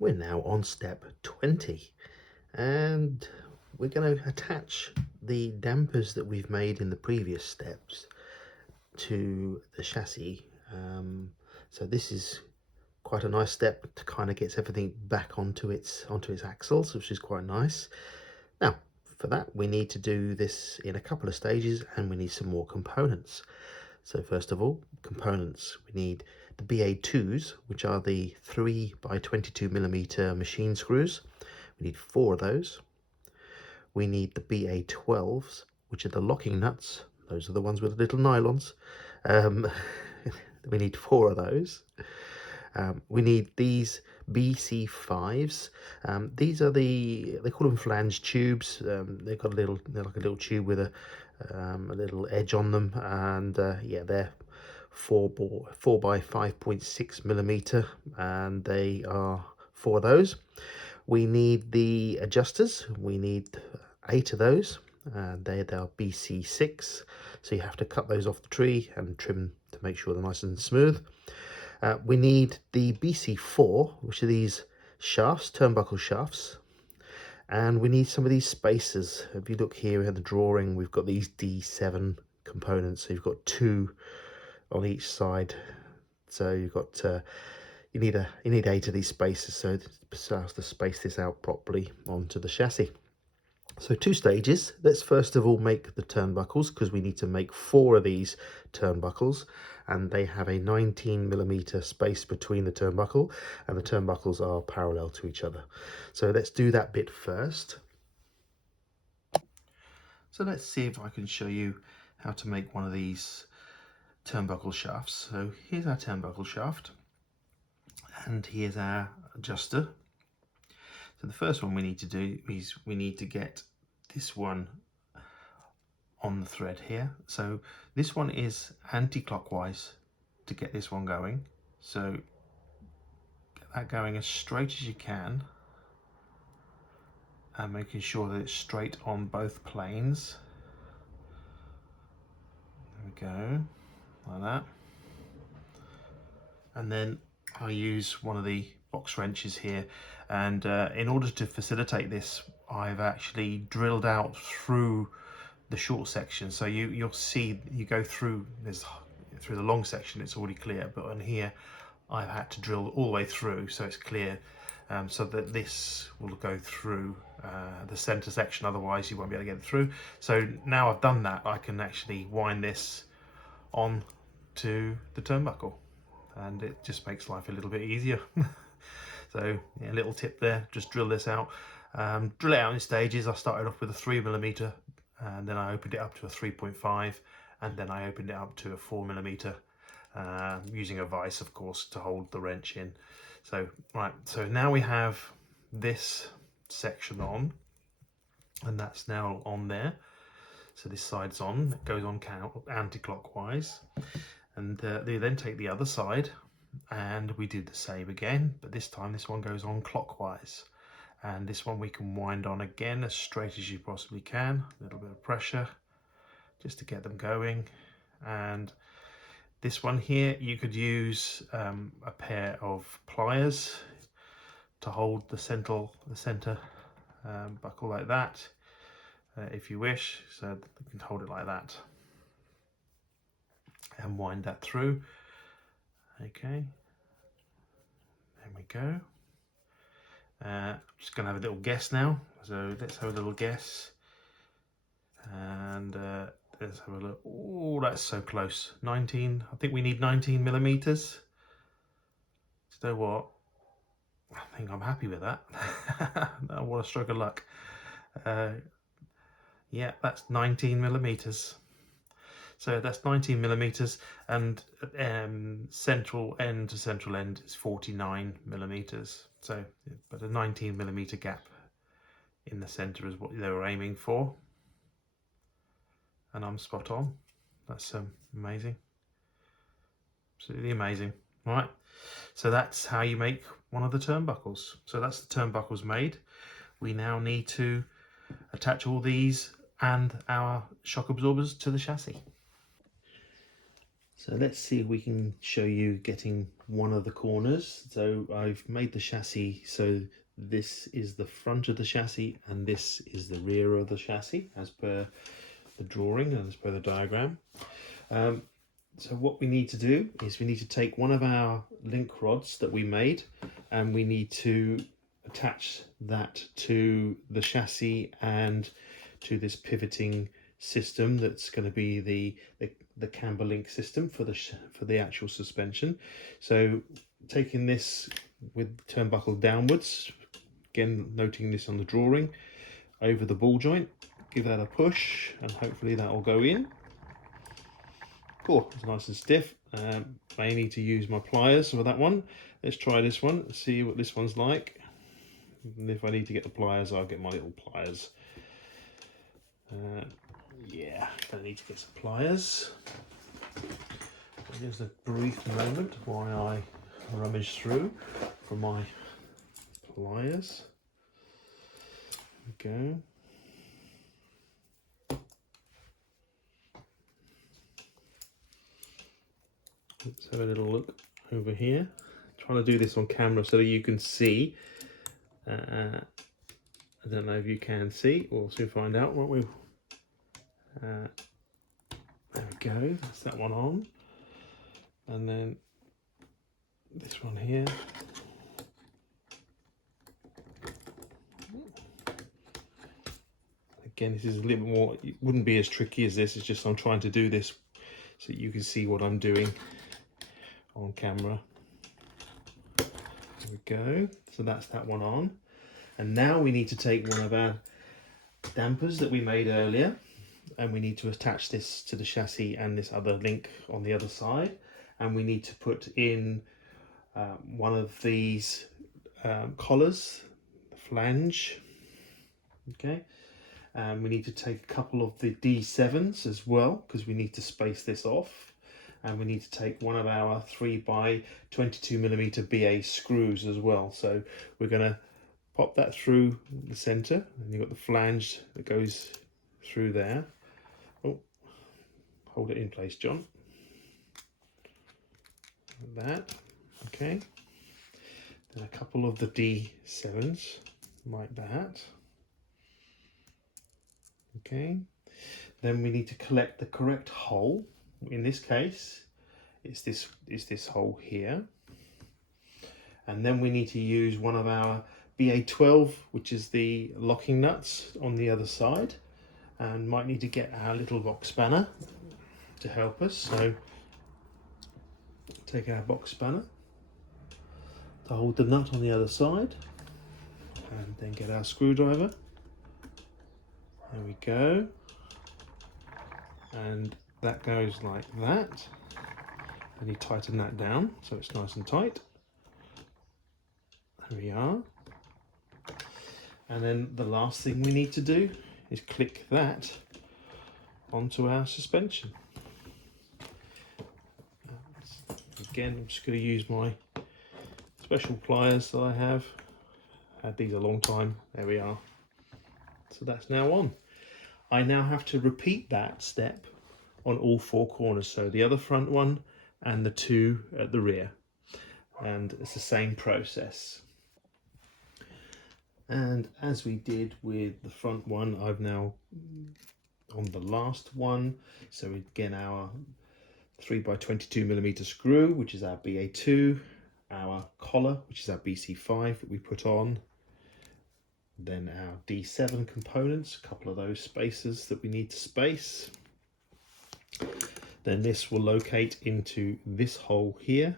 we're now on step 20, and we're going to attach the dampers that we've made in the previous steps to the chassis. So this is quite a nice step to kind of get everything back onto its axles, which is quite nice. Now for that we need to do this in a couple of stages, and we need some more components. So first of all, components, we need the BA2s, which are the 3 by 22mm machine screws. We need 4 of those. We need the BA12s, which are the locking nuts. Those are the ones with the little nylons. We need 4 of those. We need these BC5s. These are they call them flange tubes. They've got they're like a little tube with a little edge on them, and yeah, they're 4 by 5.6mm, and they are 4 of those. We need the adjusters. We need 8 of those. They're BC6, so you have to cut those off the tree and trim to make sure they're nice and smooth. We need the BC4, which are these shafts, turnbuckle shafts, and we need some of these spacers. If you look here in the drawing, we've got these D7 components, so you've got 2 on each side. So you've got you need 8 of these spacers, so to space this out properly onto the chassis. So 2 stages. Let's first of all make the turnbuckles, because we need to make 4 of these turnbuckles, and they have a 19mm space between the turnbuckle, and the turnbuckles are parallel to each other. So let's do that bit first. So let's see if I can show you how to make one of these turnbuckle shafts. So here's our turnbuckle shaft, and here's our adjuster. So the first one we need to do is we need to get this one on the thread here. So this one is anti-clockwise to get this one going. So get that going as straight as you can, and making sure that it's straight on both planes. There we go, like that. And then I use one of the box wrenches here, and in order to facilitate this, I've actually drilled out through the short section. So you'll see, you go through through the long section, it's already clear, but on here I've had to drill all the way through so it's clear, so that this will go through the center section, otherwise you won't be able to get it through. So now I've done that, I can actually wind this on to the turnbuckle, and it just makes life a little bit easier. So yeah, a little tip there, just drill this out. Drill it out in stages. I started off with a 3mm, and then I opened it up to a 3.5, and then I opened it up to a 4mm, using a vise, of course, to hold the wrench in. So right, so now we have this section on, and that's now on there. So this side's on, it goes on anti-clockwise, and they then take the other side, and we do the same again, but this time this one goes on clockwise, and this one we can wind on again as straight as you possibly can. A little bit of pressure just to get them going. And this one here, you could use a pair of pliers to hold the center buckle like that, if you wish. So you can hold it like that and wind that through. Okay, there we go. Just gonna have a little guess now. So let's have a little guess, and let's have a look. Oh, that's so close. 19. I think we need 19mm. So what? I think I'm happy with that. What a stroke of luck. Yeah, that's 19mm. So that's 19mm, and central end to central end is 49mm. So, but a 19mm gap in the center is what they were aiming for, and I'm spot on. That's amazing, absolutely amazing. All right, so that's how you make one of the turnbuckles. So that's the turnbuckles made. We now need to attach all these and our shock absorbers to the chassis. So let's see if we can show you getting one of the corners. So I've made the chassis so this is the front of the chassis and this is the rear of the chassis as per the drawing and as per the diagram. So what we need to do is we need to take one of our link rods that we made and we need to attach that to the chassis and to this pivoting system that's going to be the camber link system for the actual suspension. So taking this with turnbuckle downwards, again noting this on the drawing, over the ball joint, give that a push and hopefully that will go in. Cool, it's nice and stiff. May need to use my pliers for that one. Let's try this one, see what this one's like. And if I need to get the pliers, I'll get my little pliers. Yeah, gonna need to get some pliers. Here's a brief moment while I rummage through for my pliers. There we go. Let's have a little look over here. I'm trying to do this on camera so that you can see. I don't know if you can see. We'll soon find out, won't we? There we go. That's that one on. And then this one here. Again, this is a little bit more, it wouldn't be as tricky as this. It's just I'm trying to do this so you can see what I'm doing on camera. There we go. So that's that one on. And now we need to take one of our dampers that we made earlier and we need to attach this to the chassis and this other link on the other side. And we need to put in one of these collars, the flange. Okay. And we need to take a couple of the D7s as well because we need to space this off. And we need to take one of our 3x22mm BA screws as well. So we're going to pop that through the center and you've got the flange that goes through there. Oh, hold it in place, John. Like that, okay. Then a couple of the D7s like that. Okay. Then we need to collect the correct hole. In this case, it's this hole here. And then we need to use one of our BA12, which is the locking nuts on the other side. And might need to get our little box spanner to help us. So take our box spanner to hold the nut on the other side. And then get our screwdriver. There we go. And that goes like that. And you tighten that down so it's nice and tight. There we are. And then the last thing we need to do is click that onto our suspension. Again, I'm just going to use my special pliers that I have. Had these a long time. There we are. So that's now on. I now have to repeat that step on all four corners, so the other front one and the two at the rear, and it's the same process. And as we did with the front one, I've now on the last one, so again our 3x22mm screw, which is our BA2, our collar, which is our BC5 that we put on, then our D7 components, a couple of those spacers that we need to space. Then this will locate into this hole here.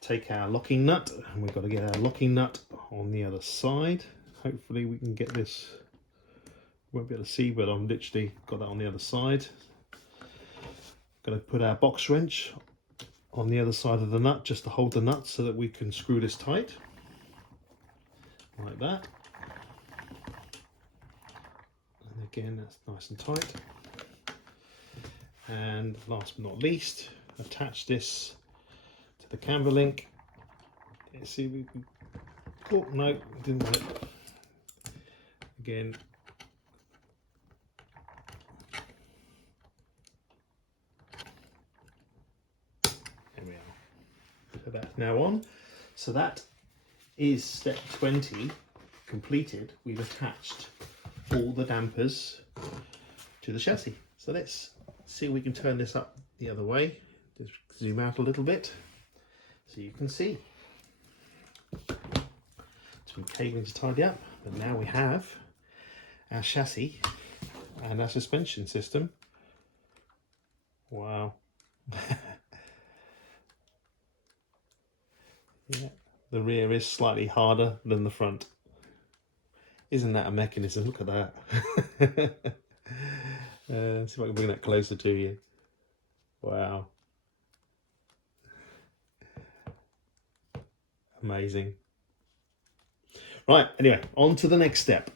Take our locking nut, and we've got to get our locking nut on the other side. Hopefully we can get this, won't be able to see, but I'm literally got that on the other side. Going to put our box wrench on the other side of the nut just to hold the nut so that we can screw this tight. Like that. And again, that's nice and tight. And last but not least, attach this to the camber link. Let's see if we can. Oh no, didn't work. Again. There we are. So that's now on. So that is step 20 completed. We've attached all the dampers to the chassis. So let's see if we can turn this up the other way. Just zoom out a little bit so you can see. Some cabling to tidy up, but now we have our chassis and our suspension system. Wow. Yeah, the rear is slightly harder than the front. Isn't that a mechanism? Look at that. See if I can bring that closer to you. Wow. Amazing. Right, anyway, on to the next step.